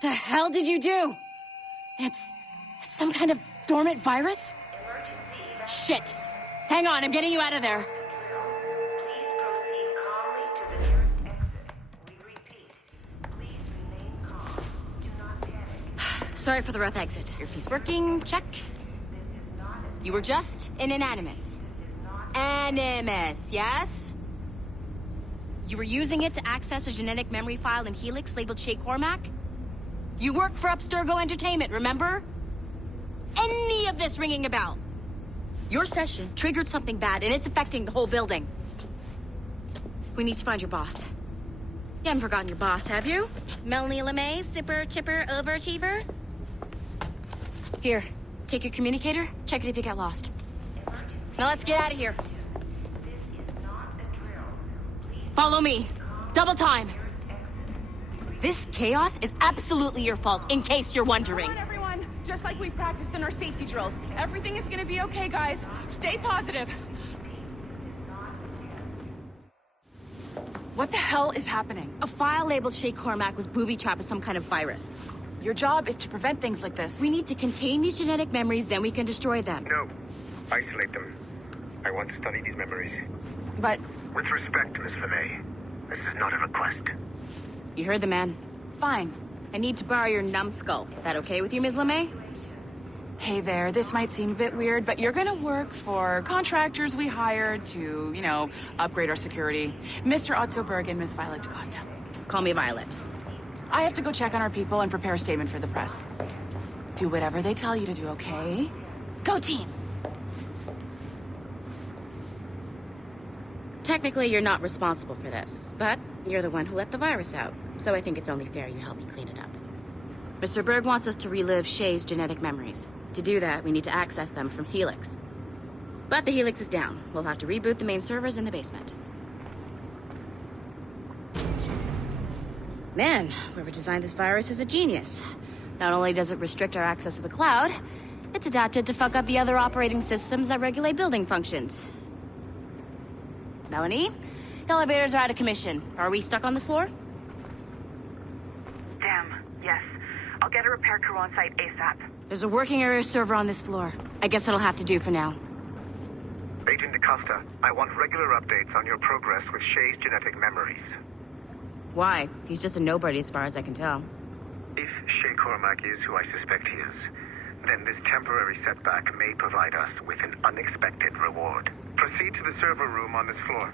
The hell did you do? It's some kind of dormant virus? Shit! Hang on, I'm getting you out of there. Please proceed calmly to the nearest exit. We repeat, please remain calm. Do not panic. Sorry for the rough exit. Earpiece working, check. You were just an Animus. Animus, yes? You were using it to access a genetic memory file in Helix labeled Shay Cormac? You work for Abstergo Entertainment, remember? Any of this ringing a bell? Your session triggered something bad, and it's affecting the whole building. We need to find your boss. You haven't forgotten your boss, have you? Melanie LeMay, zipper, chipper, overachiever? Here, take your communicator, check it if you get lost. Now let's get out of here. Follow me. Double time. This chaos is absolutely your fault, in case you're wondering. Come on, everyone. Just like we practiced in our safety drills. Everything is gonna be okay, guys. Stay positive. What the hell is happening? A file labeled Shay Cormac was booby-trapped with some kind of virus. Your job is to prevent things like this. We need to contain these genetic memories, then we can destroy them. No. Isolate them. I want to study these memories. But With respect, Miss LeMay, this is not a request. You heard the man. fine. I need to borrow your numbskull. That okay with you, Ms. LeMay? Hey there, this might seem a bit weird, but you're gonna work for contractors we hired to, upgrade our security. Mr. Otto Berg and Miss Violet DaCosta. Call me Violet. I have to go check on our people and prepare a statement for the press. Do whatever they tell you to do, okay? Go team! Technically, you're not responsible for this, but you're the one who let the virus out, so I think it's only fair you help me clean it up. Mr. Berg wants us to relive Shay's genetic memories. To do that, we need to access them from Helix. But the Helix is down. We'll have to reboot the main servers in the basement. Man, whoever designed this virus is a genius. Not only does it restrict our access to the cloud, it's adapted to fuck up the other operating systems that regulate building functions. Melanie, the elevators are out of commission. Are we stuck on this floor? Damn, yes. I'll get a repair crew on site ASAP. There's a working area server on this floor. I guess it'll have to do for now. Agent DaCosta, I want regular updates on your progress with Shay's genetic memories. Why? He's just a nobody as far as I can tell. If Shay Cormac is who I suspect he is, then this temporary setback may provide us with an unexpected reward. Proceed to the server room on this floor.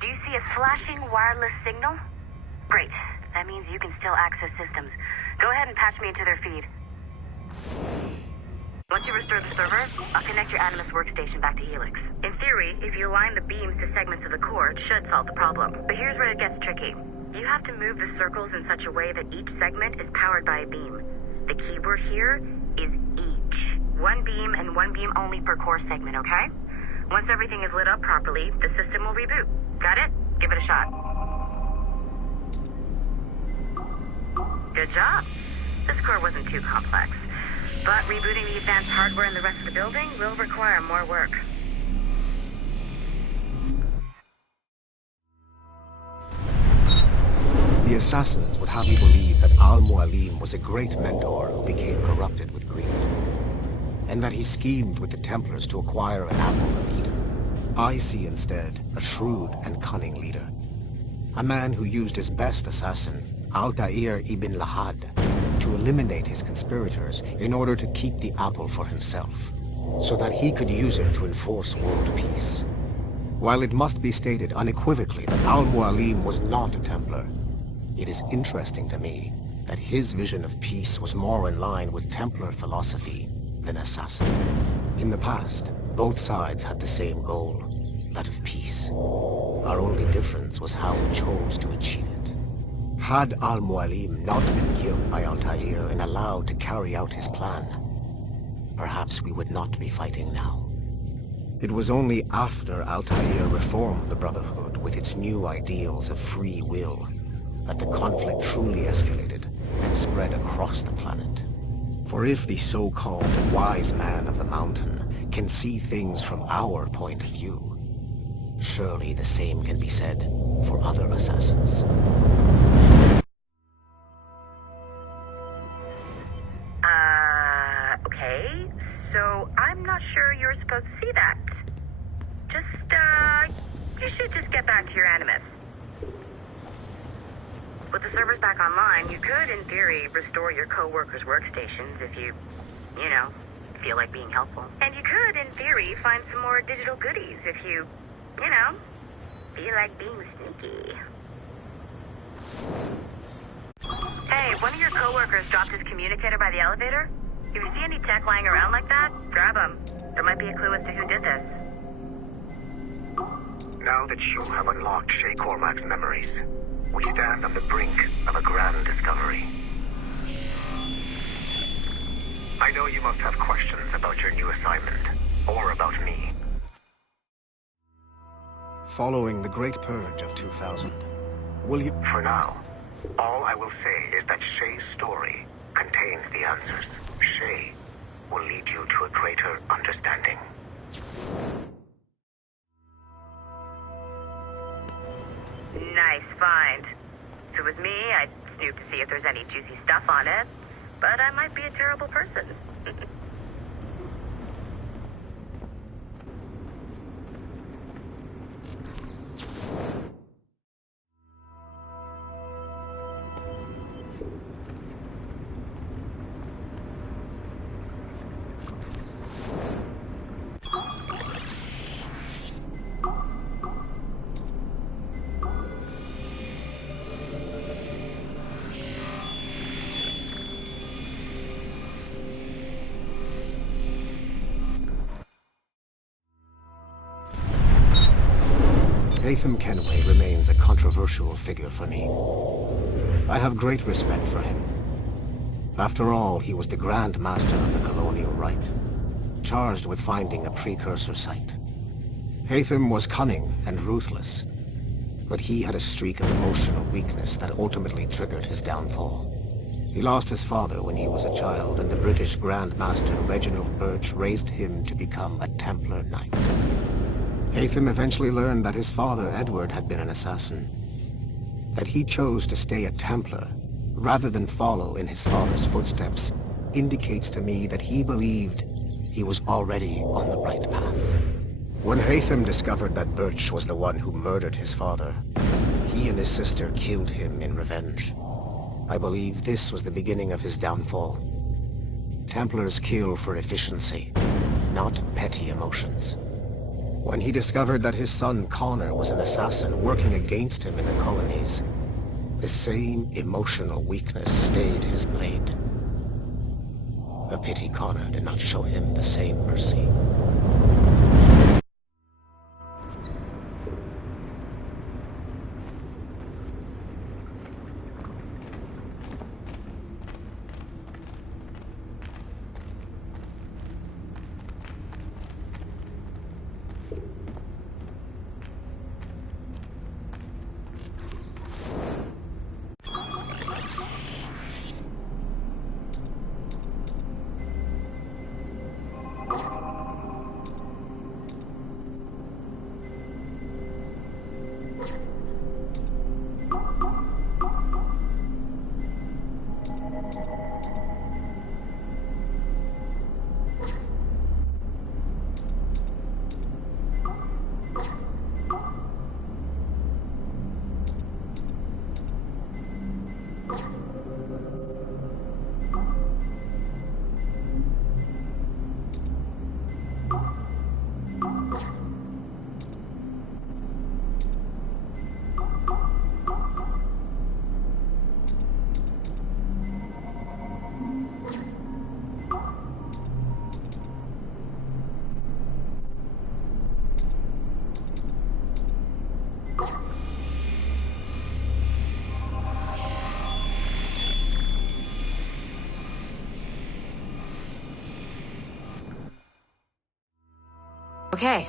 Do you see a flashing wireless signal? Great. That means you can still access systems. Go ahead and patch me into their feed. Once you restore the server, I'll connect your Animus workstation back to Helix. In theory, if you align the beams to segments of the core, it should solve the problem. But here's where it gets tricky. You have to move the circles in such a way that each segment is powered by a beam. The keyword here is each. One beam and one beam only per core segment, okay? Once everything is lit up properly, the system will reboot. Got it? Give it a shot. Good job. This core wasn't too complex. But rebooting the advanced hardware in the rest of the building will require more work. The assassins would have you believe that Al-Mualim was a great mentor who became corrupted with greed, and that he schemed with the Templars to acquire an apple of Eden. I see instead a shrewd and cunning leader. A man who used his best assassin, Altair ibn Lahad, to eliminate his conspirators in order to keep the apple for himself, so that he could use it to enforce world peace. While it must be stated unequivocally that Al-Mualim was not a Templar, it is interesting to me that his vision of peace was more in line with Templar philosophy than assassin. In the past, both sides had the same goal, that of peace. Our only difference was how we chose to achieve it. Had Al-Mualim not been killed by Altair and allowed to carry out his plan, perhaps we would not be fighting now. It was only after Altair reformed the Brotherhood with its new ideals of free will that the conflict truly escalated and spread across the planet. For if the so-called wise man of the mountain can see things from our point of view, surely the same can be said for other assassins. Okay. So I'm not sure you're supposed to see that. You should just get back to your Animus. With the servers back online, you could, in theory, restore your co-workers' workstations if you feel like being helpful. And you could, in theory, find some more digital goodies if you feel like being sneaky. Hey, one of your co-workers dropped his communicator by the elevator. If you see any tech lying around like that, grab them. There might be a clue as to who did this. Now that you have unlocked Shay Cormac's memories, we stand on the brink of a grand discovery. I know you must have questions about your new assignment, or about me. Following the Great Purge of 2000, will you... For now, all I will say is that Shay's story contains the answers. Shay will lead you to a greater understanding. Nice find. If it was me, I'd snoop to see if there's any juicy stuff on it. But I might be a terrible person. Haytham Kenway remains a controversial figure for me. I have great respect for him. After all, he was the Grand Master of the Colonial Rite, charged with finding a precursor site. Haytham was cunning and ruthless, but he had a streak of emotional weakness that ultimately triggered his downfall. He lost his father when he was a child, and the British Grand Master Reginald Birch raised him to become a Templar Knight. Haytham eventually learned that his father, Edward, had been an assassin. That he chose to stay a Templar, rather than follow in his father's footsteps, indicates to me that he believed he was already on the right path. When Haytham discovered that Birch was the one who murdered his father, he and his sister killed him in revenge. I believe this was the beginning of his downfall. Templars kill for efficiency, not petty emotions. When he discovered that his son Connor was an assassin working against him in the colonies, the same emotional weakness stayed his blade. A pity Connor did not show him the same mercy. Okay.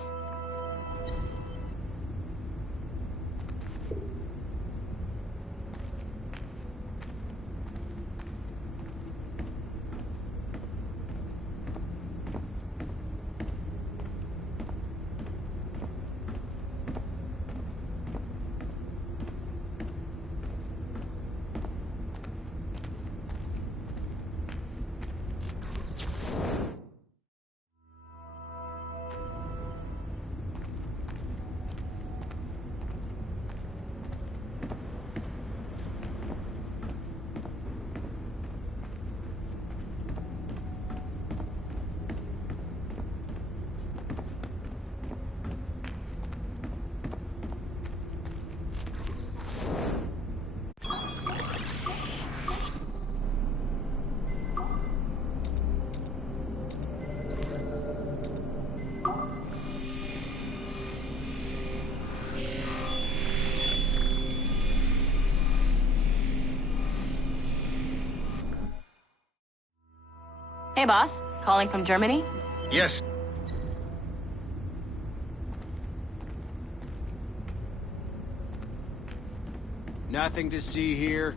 Hey, boss. Calling from Germany? Yes. Nothing to see here.